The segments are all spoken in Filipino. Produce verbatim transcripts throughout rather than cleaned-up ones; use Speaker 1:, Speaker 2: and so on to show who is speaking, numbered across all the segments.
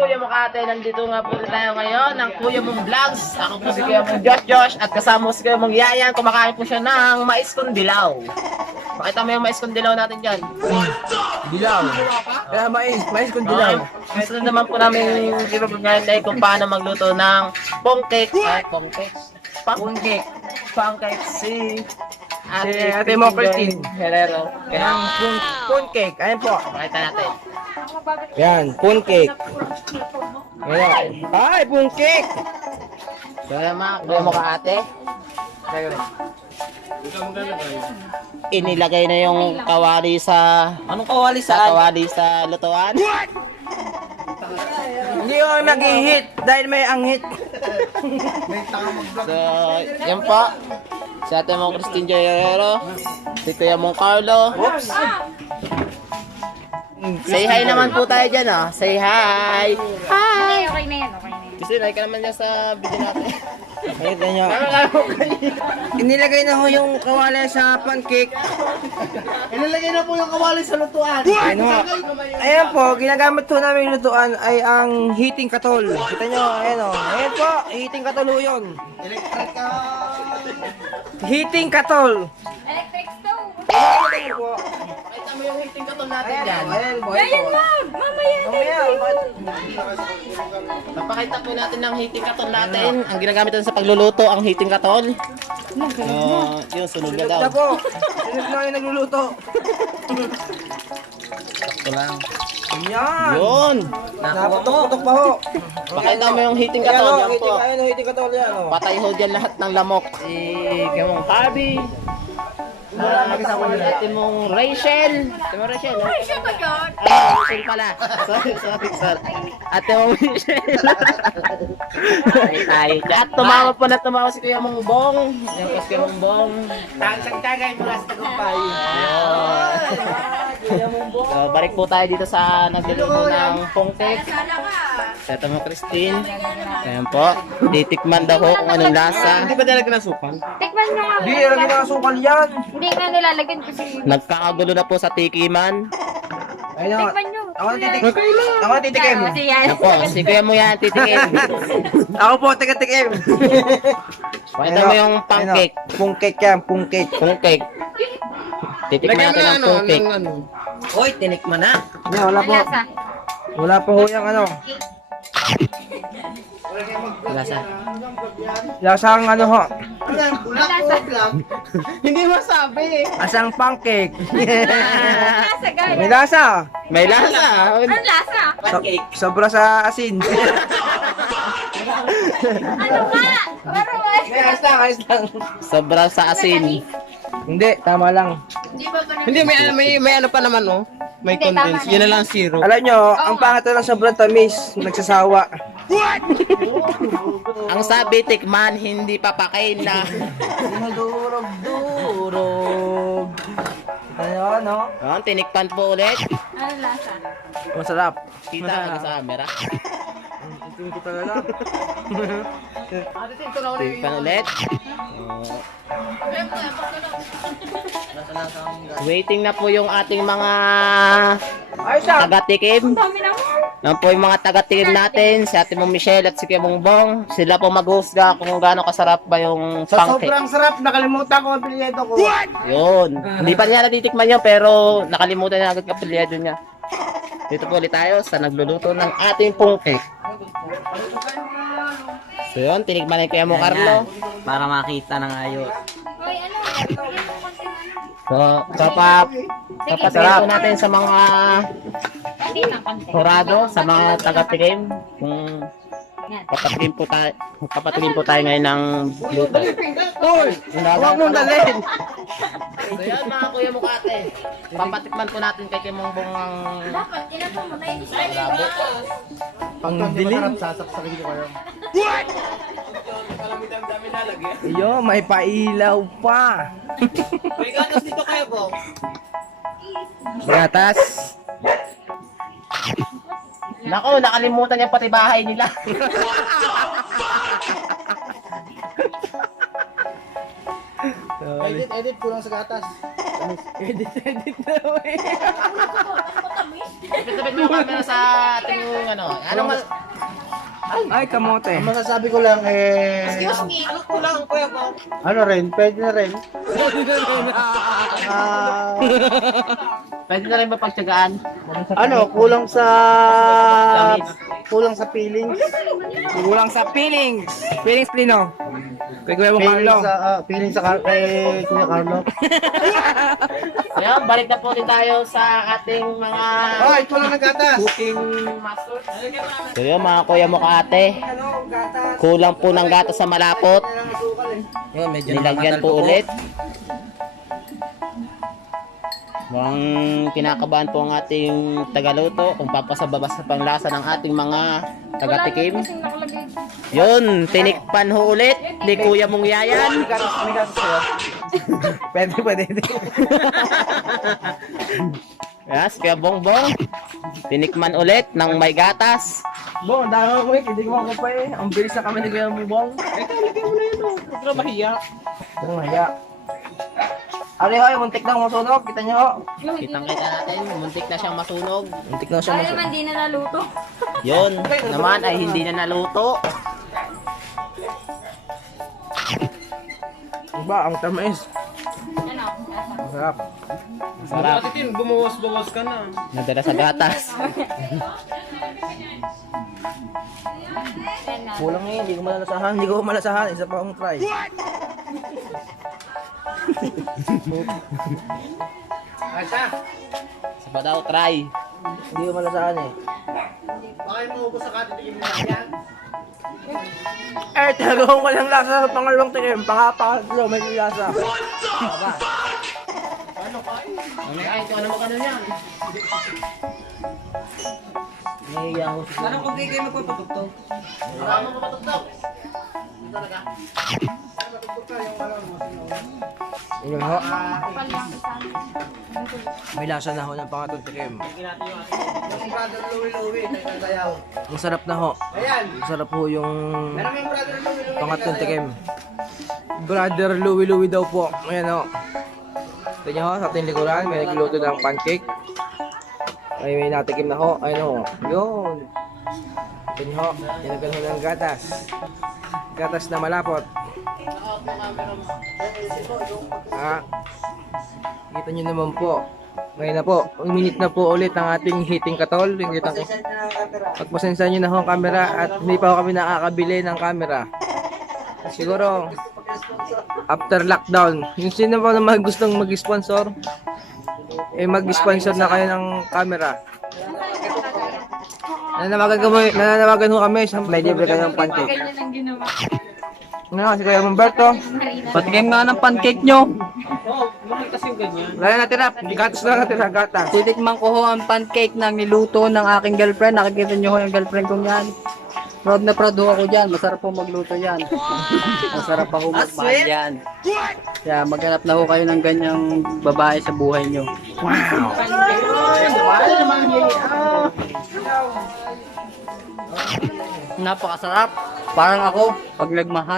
Speaker 1: Kuya Mukate, nandito nga po tayo ngayon ng Kuya Mong Vlogs. Ako po si Kuya Mong Josh Josh at kasama si Kuya Mong Yayan. Kumakain po siya ng mais kong dilaw. Pakita mo yung mais kong dilaw natin dyan.
Speaker 2: Dilaw. Kaya mais, mais kung dilaw.
Speaker 1: Gusto na naman po namin i-ngayon ay kung paano magluto ng pancake. Ay, pancake. Pancake. Pancake si
Speaker 2: Si Ate Mo Christine
Speaker 1: Herrero.
Speaker 2: Kaya ang pun pun cake. Ayan po.
Speaker 1: Pakita natin.
Speaker 2: Yan, pun cake. Ayan. Ay, pun cake.
Speaker 1: Kuya Ma, Kuya Mukate. Inilagay na yung kawali sa... Anong kawali sa kawali sa lutuan?
Speaker 2: Hindi ko nag-hit dahil may anghit.
Speaker 1: So, yan po. Si Ate Mong Christine Guerrero. Si Kuya Mong Carlo.
Speaker 2: Oops.
Speaker 1: Say hi naman po tayo dyan, oh. Say hi.
Speaker 3: Okay, okay na yan, okay na yan.
Speaker 1: Kasi like ka naman dyan sa video natin.
Speaker 2: Nakita nyo. Inilagay na ho yung kawali sa pancake.
Speaker 1: Inilagay na po yung kawali sa lutuan.
Speaker 2: Ayan ho. Ayan po, ginagamit po namin yung lutuan ay ang heating katol. Kita nyo, ayan o. Ayan po, heating katol ho yun. Heating katol.
Speaker 3: Electric stove!
Speaker 2: Ayan po.
Speaker 1: Pakita mo yung hiting katol natin
Speaker 2: Ayan
Speaker 1: dyan.
Speaker 2: po, ayan po. Ayan
Speaker 3: Ayan,
Speaker 2: po.
Speaker 3: Mom! Mamaya
Speaker 2: Mamaya,
Speaker 1: Papakita po natin ng heating katol natin. Ang ginagamit natin sa pagluluto, ang heating katol. No, yun, sunog na daw.
Speaker 2: Ito po. Sinip na yung nagluluto.
Speaker 1: Ito lang.
Speaker 2: Yan.
Speaker 1: Yun.
Speaker 2: Naputok-putok pa ho.
Speaker 1: Pakita mo yung heating
Speaker 2: Ayan
Speaker 1: katol.
Speaker 2: o,
Speaker 1: Yan po.
Speaker 2: heating, ayan o, heating katol yan o.
Speaker 1: Patay ho dyan lahat ng lamok. Si Kamong Harvey.
Speaker 2: Wala mag-isama nila.
Speaker 1: Ate mong Rachel. Ate mong Rachel. no?
Speaker 3: siya ba yun?
Speaker 1: Ah, Rachel pala. Sorry, sorry, sorry. Ate mong Rachel. Ay, At tumawa po na tumawa si Kuya Mong Bong. Yan po si Kuya Mong Bong.
Speaker 2: Tagsang tagay mula sa tagumpay.
Speaker 1: So, balik po tayo dito sa nagluluto ng pancake.
Speaker 3: Sana ka.
Speaker 1: Ate mong Christine. Ayan po. Titikman daw ko kung anong lasa.
Speaker 2: Hindi ba talaga nasukan?
Speaker 3: Tikman nyo nga.
Speaker 2: Hindi, lagi na kasukal yan.
Speaker 3: Hindi na nilalagyan kasi.
Speaker 1: Nagkakagulo na po sa tikiman.
Speaker 2: Ayun o.
Speaker 3: Tikman nyo.
Speaker 2: Ako natitik. Ako natitikim.
Speaker 3: Kasi yan.
Speaker 1: Yan po, si Kuya mo yan titikin.
Speaker 2: Ako po, tiga-tikim.
Speaker 1: Pakita mo yung pancake.
Speaker 2: Pungcake yan, pungcake.
Speaker 1: Pancake. Titikman natin ang pancake.
Speaker 2: Hoy, tinikman na. Hindi, wala po.
Speaker 3: Lasa.
Speaker 2: Wala po ho yung ano.
Speaker 1: Lasa.
Speaker 2: Lasang ano ho.
Speaker 3: Lasa.
Speaker 1: Hindi masabi.
Speaker 2: Asang pancake.
Speaker 3: Lasa, gaya.
Speaker 2: May lasa.
Speaker 1: May lasa.
Speaker 3: Anong lasa?
Speaker 2: So, sobra sa asin.
Speaker 3: Ano nga? Parang
Speaker 2: May ayos lang, ayos lang.
Speaker 1: Sobra sa asin.
Speaker 2: Hindi, tama lang.
Speaker 3: Hindi ba ba
Speaker 4: Hindi, may, may, may ano pa naman, oh. May
Speaker 3: Hindi,
Speaker 4: condense.
Speaker 3: tama
Speaker 4: Yun na
Speaker 3: na.
Speaker 4: lang zero.
Speaker 2: Alam nyo, ang pangit na lang sobrang tamis. Nagsasawa.
Speaker 1: Ang sabi, tikman, hindi papakain na.
Speaker 2: Durog, durog. Ano, no?
Speaker 1: Ayan, tinikpan po ulit.
Speaker 3: Anong lasa?
Speaker 1: Kita
Speaker 2: Masarap.
Speaker 1: ka
Speaker 2: Masarap.
Speaker 1: sa camera.
Speaker 2: Ito ko talaga.
Speaker 1: Tinikpan ulit. Waiting na po yung ating mga
Speaker 2: Ayos lang.
Speaker 1: taga-tikim.
Speaker 3: Dami na mo.
Speaker 1: Yan po yung mga taga-tikim natin, si Ate Mong Michelle at si Kuya Mong Bong. Sila po mag-husga kung gaano kasarap ba yung
Speaker 2: Sa
Speaker 1: pancake.
Speaker 2: sobrang sarap, nakalimutan ko ang pilyeto ko.
Speaker 1: Yun. Hindi pa niya natitikman yun, pero nakalimutan niya agad kapilyedo niya. Dito po ulit tayo sa nagluluto ng ating pancake. So yun, tinikman na yung Kuya Mong Carlo.
Speaker 4: Para makita ng ayos.
Speaker 3: Hoy, ano? Bigyan mo konting ano.
Speaker 1: So, kapap, kapasarap natin sa mga
Speaker 3: Hindi na konti.
Speaker 1: horado, sa mga taga-tikim. Kung
Speaker 3: Yan.
Speaker 1: papatikim po tayo, papatikim po tayo ngayon ng luto.
Speaker 2: Uy! Huwag mong dalhin.
Speaker 1: So yan mga Kuya Mukate, papatikman po natin kay Kuya Mong Bong ang
Speaker 3: Dapat, ilan mo na yung style.
Speaker 1: labo.
Speaker 2: Pang dilim. Yo, may pailaw pa.
Speaker 4: May gatas dito kayo, Bong.
Speaker 2: Gatas.
Speaker 1: Nako, nakalimutan niya pati bahay nila.
Speaker 2: Edit, edit, kulang sa gatas. Edit, edit na eh.
Speaker 1: Tapit-tapit mo yung camera sa ating ano. Anong ma-
Speaker 2: Ay, kamote.
Speaker 5: Ang masasabi ko lang eh,
Speaker 1: Excuse me, ano kulang kuya po?
Speaker 5: ano rin, pwede na rin. Ah,
Speaker 1: Pwede na rin ba pagtsagaan?
Speaker 5: ano, kulang sa kulang sa feelings.
Speaker 2: Kulang sa feelings. Feelings, Plino. Kay Kuya Mong Carlo.
Speaker 5: Feelings sa ah, feelings sa Car- kay Kuya Carlo.
Speaker 1: Ngayon, balik na po ulit tayo sa ating mga
Speaker 5: Hoy, kulang ng gatas.
Speaker 1: cooking masters. So yun mga kuya mo ate,
Speaker 2: Ano, gatas.
Speaker 1: kulang po ng gatas sa malapot.
Speaker 2: Kailangan asukal eh.
Speaker 4: Yun, medyo
Speaker 1: Nilagyan po ulit. Mukhang kinakabahan po ang ating tagaluto kung papasababas sa panglasa ng ating mga tagatikim.
Speaker 3: Kasing nakalagay.
Speaker 1: Yun, tinikpan ho ulit ni Kuya Mong Yayan.
Speaker 2: May gatas, may gatas sa'yo. Pwede, pwede.
Speaker 1: Yes, Kuya Bongbong. Tinikman ulit ng may gatas.
Speaker 2: Bong, dami ko eh. Hindi ko ako pa eh. Ang bilis na kami ni Kuya Mong Bong.
Speaker 1: Eh, talagyan mo na yun. Huwag na mahiya.
Speaker 2: Bong, haya. Ari hoy, muntik na masunog. Kita nyo ho.
Speaker 1: Kitang-kita natin, muntik na siyang masunog.
Speaker 2: Muntik na siya
Speaker 3: Ay
Speaker 2: masunog.
Speaker 3: naman, di na naluto.
Speaker 1: Yun, naman ay hindi na naluto.
Speaker 2: Diba, ang tamis.
Speaker 3: Ano?
Speaker 2: Masarap.
Speaker 1: Sarap.
Speaker 4: Tin, bumuwas-bawas ka na.
Speaker 1: Nadala sa gatas.
Speaker 3: Yan na.
Speaker 2: Kulang eh, hindi ko malalasahan. Hindi ko malasahan. Isa pa akong try.
Speaker 5: Asa?
Speaker 1: Sa pa daw, try.
Speaker 2: Hindi ko malasahan eh.
Speaker 5: Baka yung maubos sa katitigim na yan.
Speaker 2: Eh, talagang walang lasa sa pangalawang tikim. Pangapangatlo, may lasa. Aba.
Speaker 1: Ano ay, ito ano mo ka yan?
Speaker 2: Nahiya ako sa
Speaker 4: Ano kung di kayo magpapatugtog?
Speaker 1: Wala mo matugtog. Talaga.
Speaker 2: Yun ho.
Speaker 3: Palaki sa amin.
Speaker 2: May lasa na ho ng pangatong tikim.
Speaker 5: Yung brother Louie Louie, nagsasayaw.
Speaker 2: Ang sarap na ho.
Speaker 5: Ayan.
Speaker 2: Ang sarap ho yung
Speaker 5: Meron yung brother Louie Louie.
Speaker 2: pangatong tikim. Brother Louie Louie daw po. Ayan ho. Ito nyo ho, sa ating likuran, may nagluto ng pancake. Ay, may natikim na ho. Ayun ho. Yun. Ito nyo ho, nilagyan ho ng gatas. Gatas na malapot. Ah, kita nyo naman po. Ngayon na po, uminit na po ulit ang ating heating katol. Yung kita ko. Pagpasensya nyo na ho ang camera at hindi pa ho kami nakakabili ng camera. Siguro, after lockdown, yung sino pa naman gustong mag-sponsor, eh mag-sponsor na kayo ng camera. Nananawagan kami, nananawagan ho kami sa may libre kayo ng pancake.
Speaker 3: Ganyan ang ginawa.
Speaker 2: Ano, si Kuya Humberto,
Speaker 4: Patikim nga ng pancake nyo.
Speaker 1: Oo, bakit kasi yung ganyan?
Speaker 2: wala na natira, gatas na natira, gatas.
Speaker 4: Titikman ko ho ang pancake ng niluto ng aking girlfriend. Nakikita nyo ho yung girlfriend kong yan. Proud na proud ho ako dyan. Masarap po magluto yan. Masarap ako magmahal yan. Kaya maghanap na ho kayo ng ganyang babae sa buhay nyo. Napakasarap. Parang ako pag nagmahal.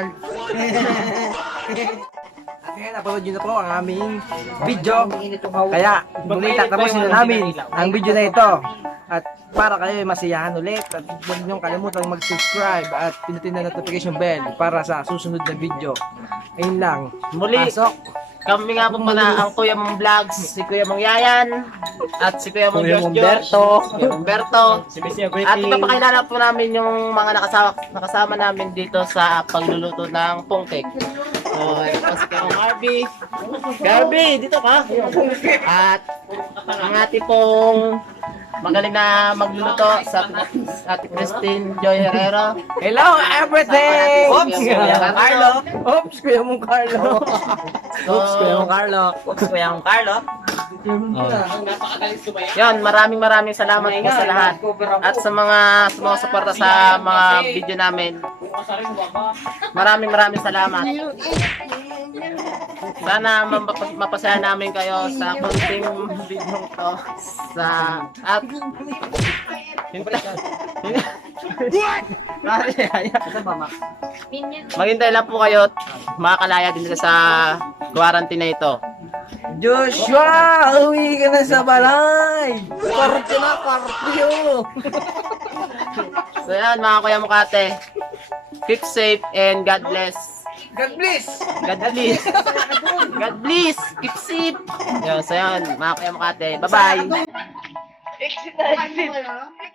Speaker 2: At ngayon, napanood nyo na po ang aming video. Kaya, muli tatapusin na namin ang video na ito. At para kayo ay masiyahan ulit. At huwag nyo kalimutan mag-subscribe at pinutin na notification bell para sa susunod na video. Ayun lang.
Speaker 1: Muli,
Speaker 2: Pasok.
Speaker 1: kami nga po pala ang Kuya Mong Vlogs, si Kuya Mong Yayan, at si Kuya Mong
Speaker 4: Kuya
Speaker 1: Josh
Speaker 4: Mongberto.
Speaker 1: Josh, Kuya Mongberto. At ipapakilala po namin yung mga nakasama, nakasama namin dito sa pagluluto ng pongkek. So, ito si Kuya Mong Harvey. Harvey, dito ka. At ang ating pong magaling na magluluto sa Ate Christine Joy Herrera.
Speaker 2: Hello everything!
Speaker 1: Oops! Kuya Carlo.
Speaker 2: Oops, Kuya mong Carlo.
Speaker 1: Oops, Kuya Mong Carlo. Oops, Kuya Mong Carlo. Yan, maraming maraming salamat po sa lahat. At sa mga sa mga suporta sa mga video namin. Maraming maraming salamat. Sana mapas- mapasaya namin kayo sa konting video to sa at
Speaker 4: Ito ba, Max?
Speaker 3: Minion.
Speaker 1: Maghintay lang po kayo. Makakalaya din sila sa quarantine na ito.
Speaker 2: Joshua! Uwi ka na sa balay! Karte na, karte yun!
Speaker 1: So yan mga kuya mukate. Keep safe and God bless.
Speaker 2: God bless!
Speaker 1: God bless. God bless. Keep safe. Yun, so yan mga kuya mukate. Bye-bye.
Speaker 2: Exit na, exit!